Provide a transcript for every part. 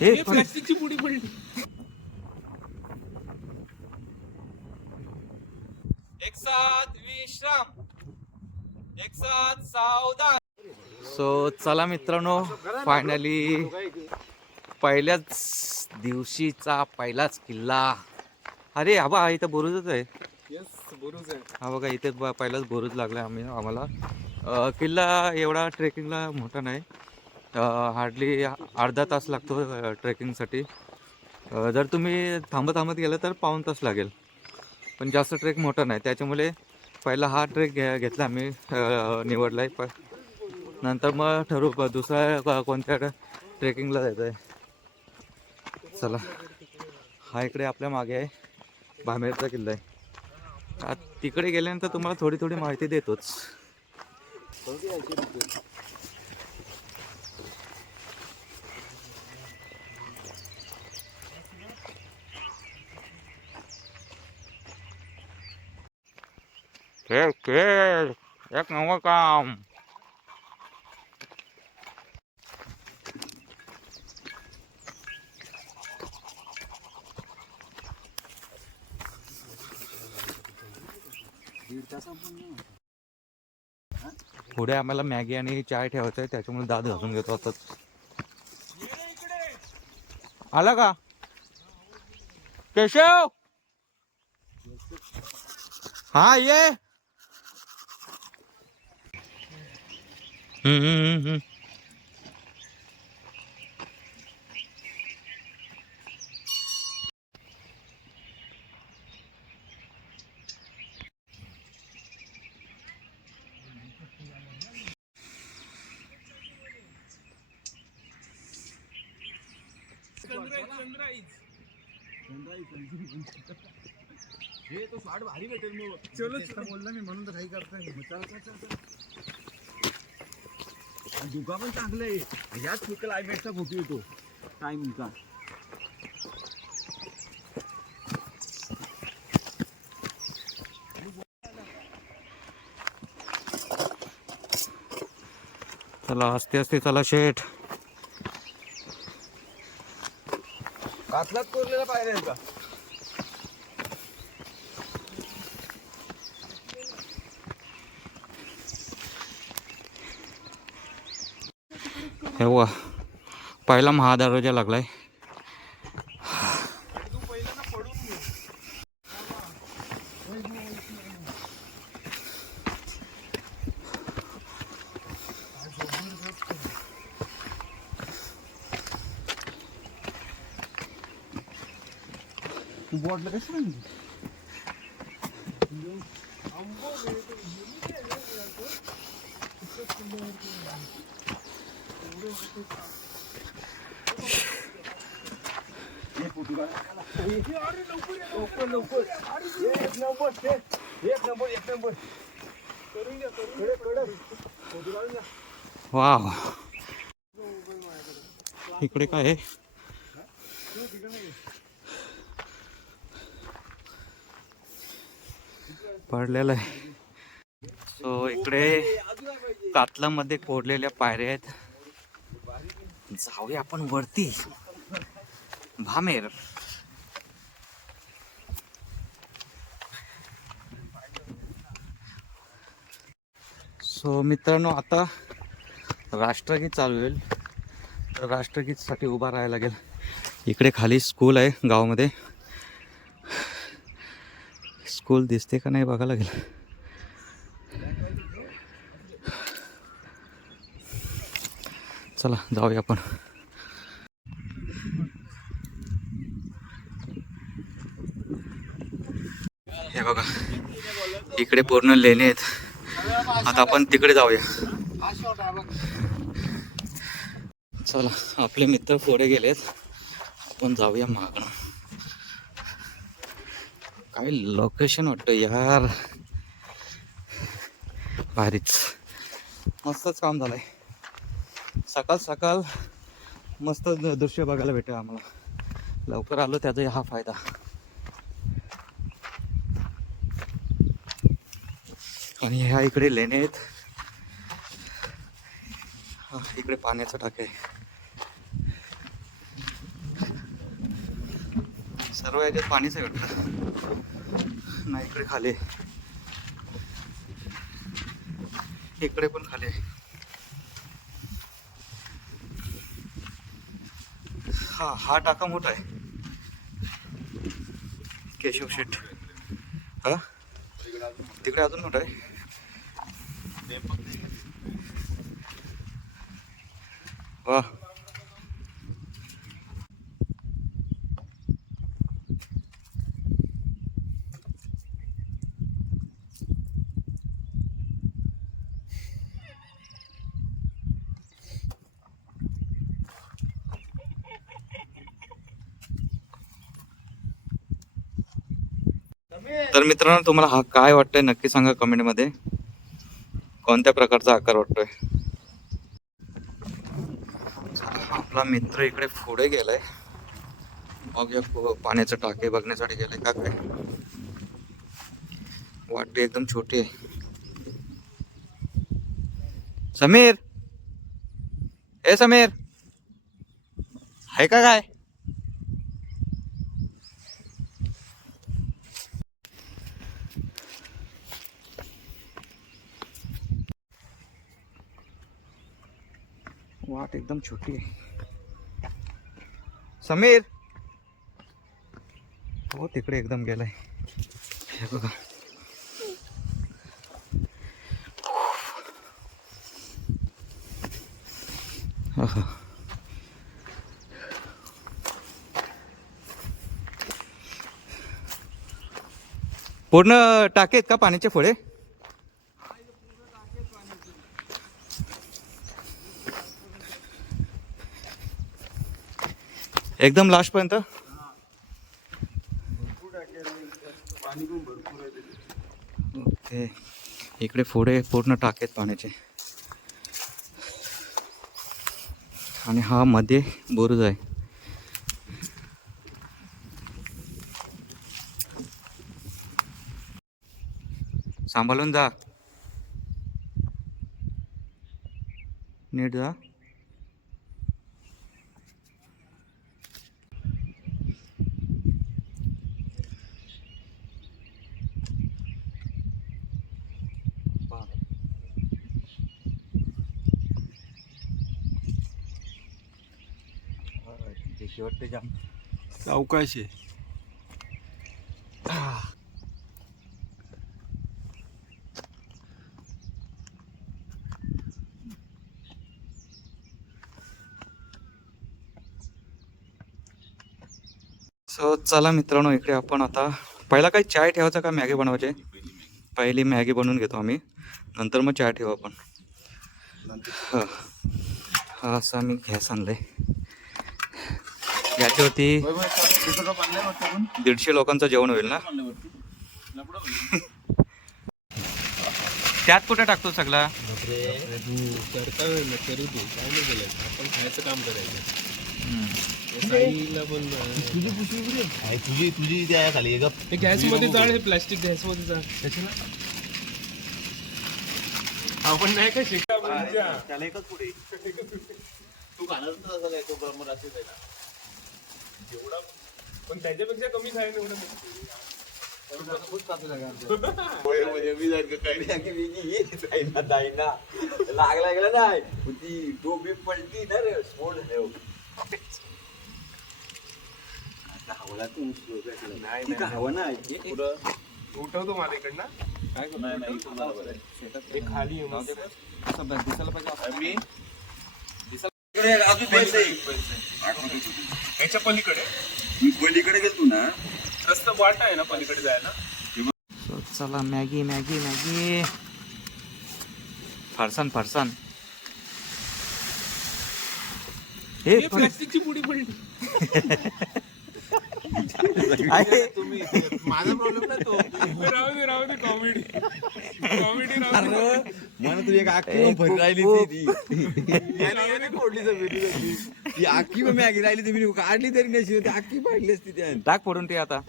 हे प्लास्टिकची पुडी पडली. एक साथ विश्राम एक साथ सावधान. सो चला मित्रांनो फायनली पहिल्याच दिवशीचा पहिलाच किल्ला. अरे हा बा इथं बोरूजच आहे. हा बघा इथे पहिलाच बोरूज लागला आम्ही आम्हाला. किल्ला एवढा ट्रेकिंगला मोठा नाही. हार्डली अर्धा तास लागतो ट्रेकिंगसाठी. जर तुम्ही थांबत थांबत गेलं तर पाऊण तास लागेल. पण जास्त ट्रेक मोठा नाही. त्याच्यामुळे पहिला हा ट्रेक घ्या घेतला आम्ही निवडला आहे प नंतर मग ठरवू. दुसरा दुसऱ्या कोणत्या ट्रेकिंगला जायचं आहे चला. हा इकडे आपल्या मागे आहे. भामेरचा किल्ला आहे. आ- तिकडे गेल्यानंतर तुम्हाला थोडी थोडी माहिती देतोच. खेळ खेळ एक नवं काम पुढे आम्हाला मॅगी आणि चाय ठेवायचं आहे त्याच्यामुळे दाद घासून घेतो आता आला का केशव हा ये हम्म, हे तो शॉट भारी भेटेल मग. चलो बोलला मी म्हणून तर काही करताय चल चल चल. धुका पण चांगलं आहे. याच क्लायमेटचा फोटो येतो. टायमिंगचा चला असते असते चला शेठ. कातलाच कोरलेला आहे का हे वा पहिला महादरवाजा लागलाय. तू कशी लवकर लवकर एक नंबर एक नंबर एक नंबर करून घ्या करून वाव. इकडे काय आहे? पडलेलं आहे. सो इकडे कातलामध्ये कोरलेल्या पायऱ्या आहेत. जाऊया आपण वरती. भामेर. सो मित्रांनो आता राष्ट्रगीत चालू होईल. तर राष्ट्रगीतसाठी उभा राहायला लागेल. इकडे खाली स्कूल आहे गावामध्ये. स्कूल दिसते का नाही बघायला लागेल. चला जाऊया आपण. हे बघा इकडे पूर्ण लेणे आहेत. आता आपण तिकडे जाऊया. चला आपले मित्र पुढे गेलेत. आपण जाऊया मागणं. काय लोकेशन वाटतं यार? भारीच. मस्तच काम झालंय. सकाळ सकाळ मस्त दृश्य बघायला भेटेल आम्हाला. लवकर आलो त्याचा हा फायदा. आणि ह्या इकडे लेणे आहेत. हा, इकडे पाण्याचं टाक आहे. सर्व याच्यात पाणीच आहे वाटतं. नाही इकडे खाली इकडे पण खाली आहे. हा हा टाका मोठा आहे. केशव शेठ. हा? तिकडे अजून मोठा आहे. वा. तर मित्रांनो तुम्हाला हा काय वाटतंय नक्की सांगा कमेंटमध्ये. कोणत्या प्रकारचा आकार वाटतोय? आपला मित्र इकडे पुढे गेलाय. बघूया या पाण्याचं टाके बघण्यासाठी गेलाय का काय. वाटी एकदम छोटी आहे. समीर! ए समीर! आहे का काय? वाट एकदम छोटी आहे समीर? हो तिकडे एकदम गेलाय. हे बघा. पूर्ण टाकेत का पाण्याचे फळे एकदम लास्ट पर्यंत. ओके इकडे पुढे पूर्ण टाकेत पाण्याचे. आणि हा मध्ये बुरुज आहे. सांभाळून जा. नीट जा. वाटते जाम. अवकाश आहे. सो चला मित्रांनो इकडे आपण आता पहिला काही चाय ठेवायचा का मॅगी बनवायचे? पहिली मॅगी बनवून घेतो आम्ही. नंतर मग चाय ठेवू आपण. हा असं आम्ही गॅस आणलाय. याच्यावरती दीडशे लोकांचं जेवण होईल ना? त्यात कुठे टाकतो सगळा? तुझी तुझी त्या खाली आहे गप गॅसमध्ये जाळ हे प्लास्टिक गॅसमध्ये जाळ आपण नाही का शिका. त्याला एकच पुढे. तू खाणार असेल एक ब्रह्मर असेल आहे ना. पण त्याच्यापेक्षा कमी खायला एवढं म्हणजे मी. लागला गेला नाही. ती टोपी पडती ना रे स्फोट हवला तू नाही हवं नाही. उठवतो मला इकडनं काय करतो? नाही, नाही, इथून बरोबर आहे. एक खाली आहे मग. दिसायला पाहिजे मी याच्या पलीकडे पलीकडे गेलतो ना. रस्ता वाट आहे ना पलीकडे जायला? So, चला मॅगी मॅगी मॅगी. फरसान फरसान. हे हे प्लास्टिकची पुडी पडली. आहे. माझा प्रॉब्लेम नाही तो. राहू दे राहू दे कॉमेडी कॉमेडी राहू दे. मला तू एक आखी राहिली ती. फोडली ती. आखी पण मॅगी राहिली ती मी काढली तरी नशी ती आखी पाडली असती त्या टाक पडून ते आता.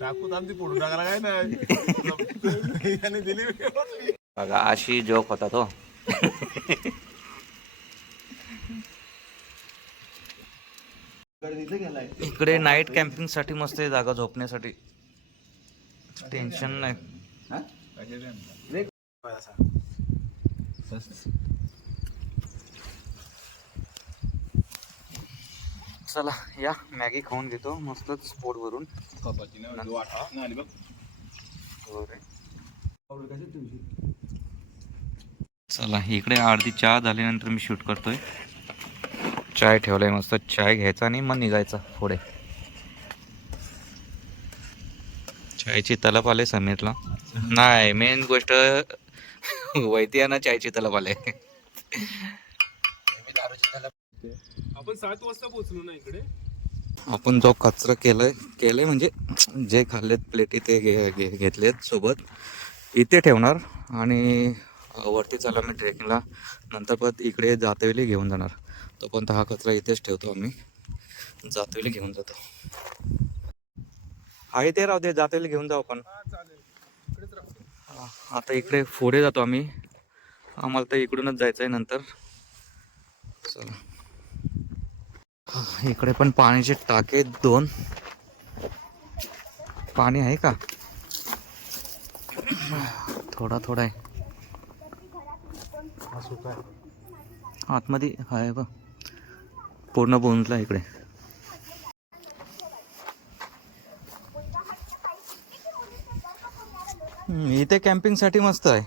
दाखवत आमची फोडून टाकायला काय नाही. दिली बघा अशी जोक होता तो तिथे गेलाय इकडे नाईट कॅम्पिंगसाठी मस्त आहे जागा झोपण्यासाठी. टेन्शन नाही? चला या. मॅगी खाऊन घेतो. मस्तच पोट भरून. चला इकडे अर्धी चहा झाल्यानंतर मी शूट करतोय. चाय ठेवलाय मस्त चाय घ्यायचा आणि मग निघायचा पुढे. चायची तलप आले समीरला. नाही मेन गोष्ट वैद्याना चायची तलप आले. आपण सात वाजता पोहोचलो ना इकडे? आपण जो कचरा केलाय केलंय म्हणजे जे खाल्लेत प्लेटी ते घेतलेत सोबत इथे ठेवणार आणि वरती चालू आम्ही ट्रेकिंगला नंतर परत इकडे जातेवेळी घेऊन जाणार. तोपर्यंत हा कचरा इथेच ठेवतो आम्ही. जातेवेळी घेऊन जातो. आहे ते राहू दे जातेवेळी घेऊन जाऊ आपण. आता इकडे पुढे जातो आम्ही. आम्हाला तर इकडूनच जायचं आहे नंतर. चला. इकडे पण पाण्याचे टाके दोन. पाणी आहे का? थोडा थोडा आहे. आतमध्ये आहे बघ. पूर्ण बोंदला इकडे. इथे कॅम्पिंगसाठी मस्त आहे.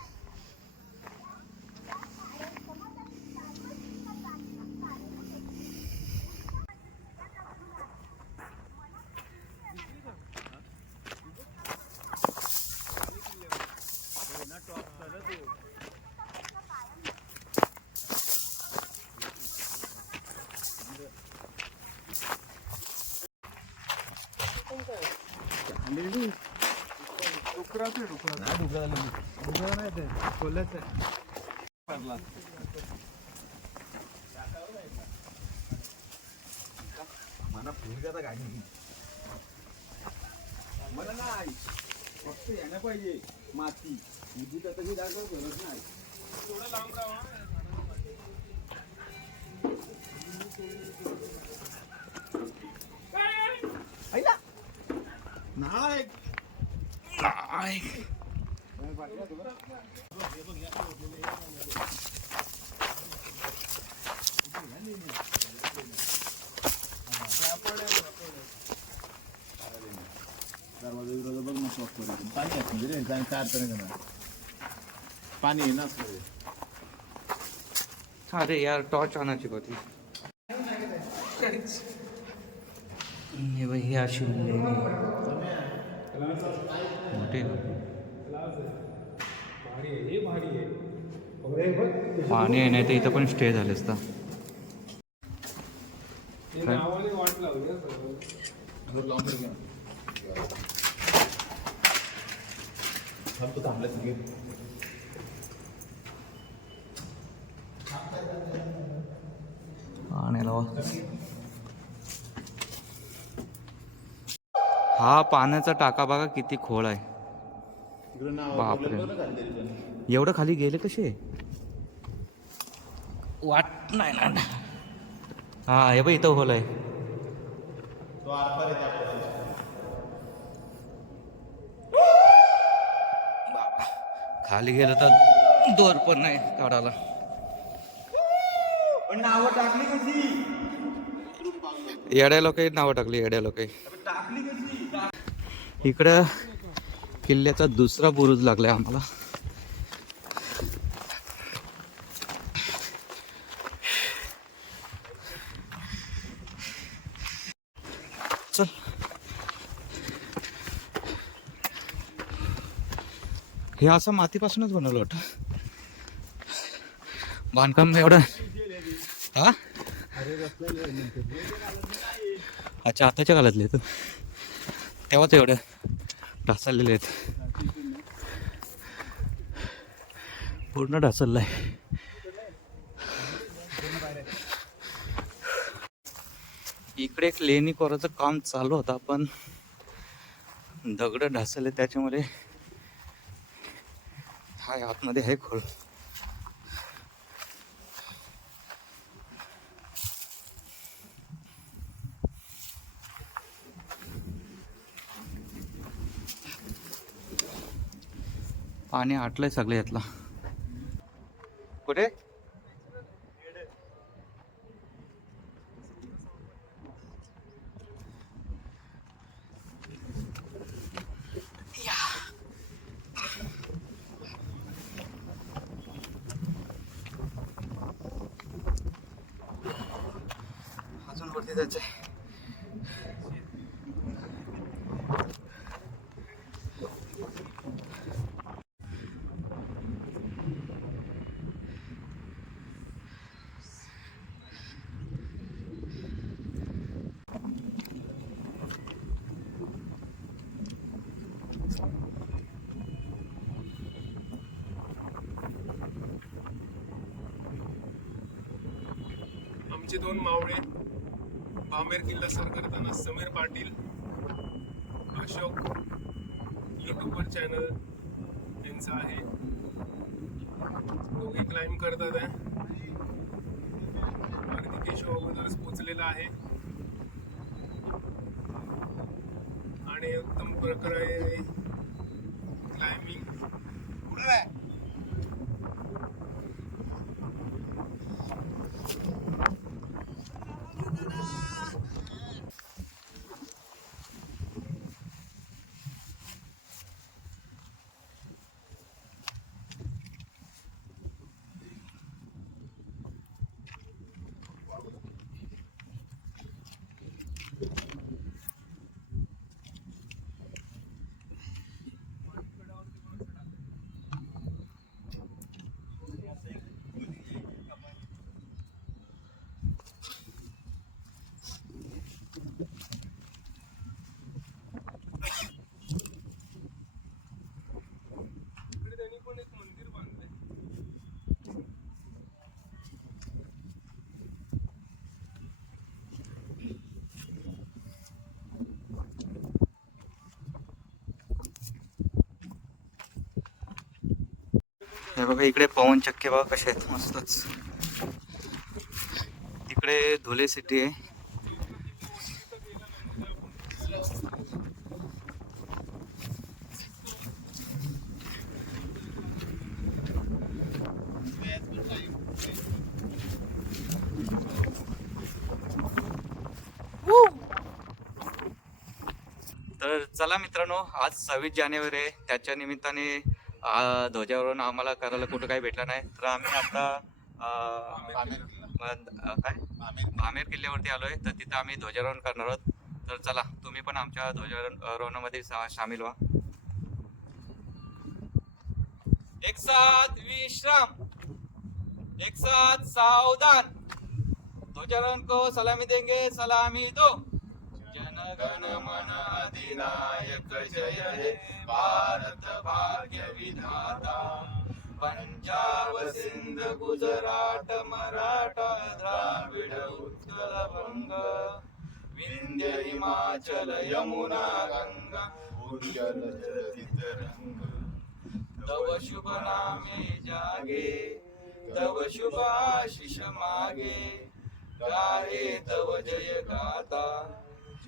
मला नाही फक्त यायला पाहिजे माती विद्युत आता ही जागा गरज नाही थोडं लांब राहा ऐला नाही दरवाजा विरोधा बघ ना पाणी असतं म्हणजे रे काय काय अर्थ नाही करणार पाणी आहे ना अरे यार टॉर्च आणायची होती. हे बाई ही अशी मोठी भारी आहे हे भारी आहे पाणी आहे नाही तर इथं पण स्टे झाले असता. हे पाण्याचा टाका बघा किती खोल आहे. बापरे. एवढं खाली गेले कसे? वाट नाही ना. हा हे बघ इथं खोल आहे. खाली गेलं तर दोर पण नाही काढायला. पण नावं टाकली कशी? येड्या लोकही नावं टाकली येड्या कशी? इकडं किल्ल्याचा दुसरा बुरुज लागलाय आम्हाला. चल. हे असं मातीपासूनच बनवलं होतं बांधकाम एवढं. हा? अच्छा आताच्या काळातले तर. तेव्हाच एवढं. ढासळलेले आहेत. पूर्ण ढासळलाय. इकडे एक लेणी कोराचं काम चालू होतं पण दगड ढासळले त्याच्यामुळे हाय आतमध्ये आहे खोल. पाणी आटलंय सगळे यातला. आमचे दोन मावळे बामेर किल्ला सर करताना समीर पाटील अशोक युट्यूबवर चॅनल यांचं आहे. दोघे क्लाइम करतात आहे. कार्तिकेश अगोदरच पोचलेला आहे. आणि उत्तम प्रकारे क्लाइम्बिंग बघा इकडे पवन चक्के बघा कसे आहेत. मस्तच. इकडे धुले सिटी आहे. तर चला मित्रांनो आज सव्वीस जानेवारी आहे. त्याच्या निमित्ताने ध्वजावरून आम्हाला करायला कुठं काही भेटलं नाही. तर आम्ही आता काय? भामेर किल्ल्यावरती आलोय. तर तिथं आम्ही ध्वजारोहण करणार आहोत. तर चला तुम्ही पण आमच्या ध्वजारोहणामध्ये सामील व्हा. एक साथ विश्राम एक साथ सावधान. ध्वजारोहण को सलामी देंगे सलामी दो. गण मन अधिनायक जय हे. भारत भाग्य विधाता. पंजाब सिंध गुजरात मराठा द्राविड उत्कल बंग विंध्य हिमाचल यमुना गंगा. उज्जल जलधित रंग. तव शुभ नामे जागे. तव शुभ आशिष मागे. गारे तव जय गाता.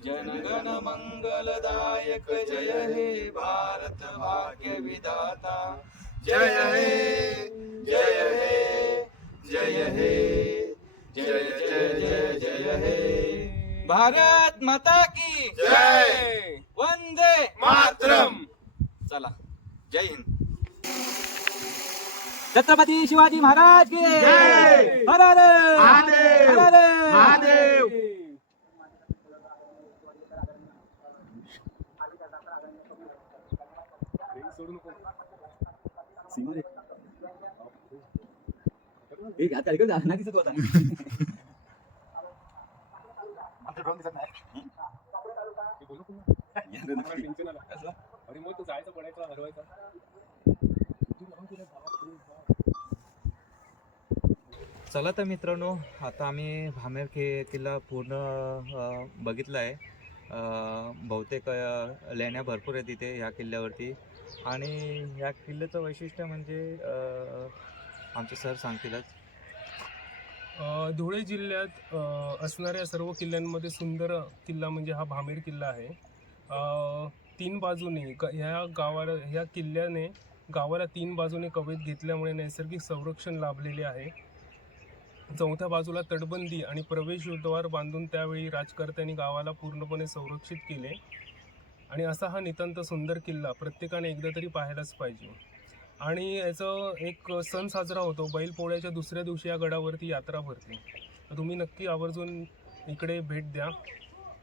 जनगण मंगलदायक जय हे भारत भाग्य विधाता जय हे जय हे जय हे जय जय जय जय हे। भारत माता की जय। वंदे मातरम। चला जय हिंद। छत्रपती शिवाजी महाराज की हर हर। हर सोडू नको. ते बोलू पुन्हा. मला टेन्शन आलं. अरे मग तो जायचा पडायचा हरवायचा. चला तर मित्रांनो आता आम्ही भामेर के किल्ला पूर्ण बघितला आहे बहुतेक लेण्या भरपूर आहेत इथे ह्या किल्ल्यावरती. आणि या किल्ल्याचं वैशिष्ट्य म्हणजे आमचे सर सांगतीलच धुळे जिल्ह्यात असणाऱ्या सर्व किल्ल्यांमध्ये सुंदर किल्ला म्हणजे हा भामेर किल्ला आहे. तीन बाजूने ग- ह्या गावाला ह्या किल्ल्याने गावाला तीन बाजूने कवेत घेतल्यामुळे नैसर्गिक संरक्षण लाभलेले आहे. चौथ्या बाजूला तटबंदी आणि प्रवेशद्वार बांधून त्यावेळी राजकर्त्यांनी गावाला पूर्णपणे संरक्षित केले. आणि असा हा नितांत सुंदर किल्ला प्रत्येकाने एकदा तरी पाहायलाच पाहिजे. आणि याचं एक सण साजरा होतो बैलपोळ्याच्या दुसऱ्या दिवशी या गडावरती यात्रा भरते. तुम्ही नक्की आवर्जून इकडे भेट द्या.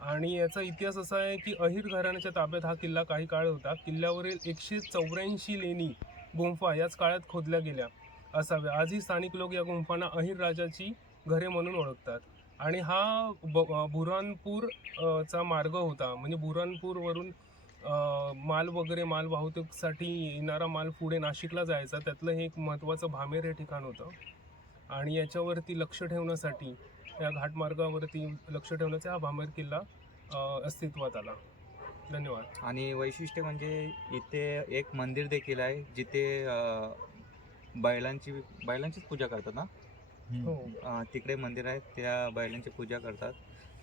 आणि याचा इतिहास असा आहे की अहिर घराण्याच्या ताब्यात हा किल्ला काही काळ होता. किल्ल्यावरील एकशे चौऱ्याऐंशी लेणी गुंफा याच काळात खोदल्या गेल्या असाव्या. आजही स्थानिक लोक या गुंफांना अहिर राजाची घरे म्हणून ओळखतात. आणि हा ब चा मार्ग होता. म्हणजे बुऱ्हाणपूरवरून माल वगैरे माल वाहतुकीसाठी येणारा माल पुढे नाशिकला जायचा. त्यातलं हे एक महत्त्वाचं भामेर हे ठिकाण होतं. आणि याच्यावरती लक्ष ठेवण्यासाठी या घाटमार्गावरती लक्ष ठेवण्याचा हा भामेर किल्ला अस्तित्वात आला. धन्यवाद. आणि वैशिष्ट्य म्हणजे इथे एक मंदिर देखील आहे जिथे बैलांची बैलांचीच पूजा करतात ना? हो. तिकडे मंदिर आहे त्या बैलांची पूजा करतात.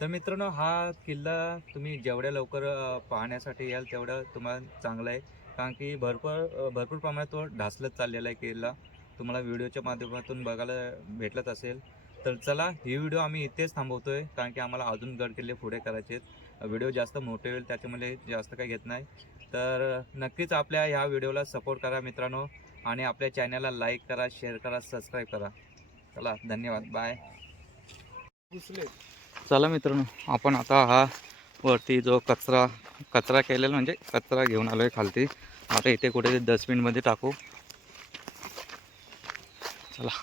तर मित्रांनो हा किल्ला तुम्ही जेवढ्या लवकर पाहण्यासाठी याल तेवढं तुम्हाला चांगलं आहे. कारण की भरपूर भरपूर प्रमाणात तो ढासलत चाललेला आहे किल्ला. तुम्हाला व्हिडिओच्या माध्यमातून बघायला भेटलत असेल. तर चला ही व्हिडिओ आम्ही इथेच थांबवतोय कारण की आम्हाला अजून गड किल्ले पुढे करायचे आहेत. व्हिडिओ जास्त मोठे होईल त्याच्यामुळे जास्त काही घेत नाही. तर नक्कीच आपल्या ह्या व्हिडिओला सपोर्ट करा मित्रांनो आणि आपल्या चॅनलला लाईक करा शेअर करा सबस्क्राईब करा. चला धन्यवाद बाय घुसले चला मित्रांनो आपण आता हा वरती जो कचरा कचरा केलेला म्हणजे कचरा घेऊन आलो आहे खालती. आता इथे कुठे डस्टबिनमध्ये टाकू. चला.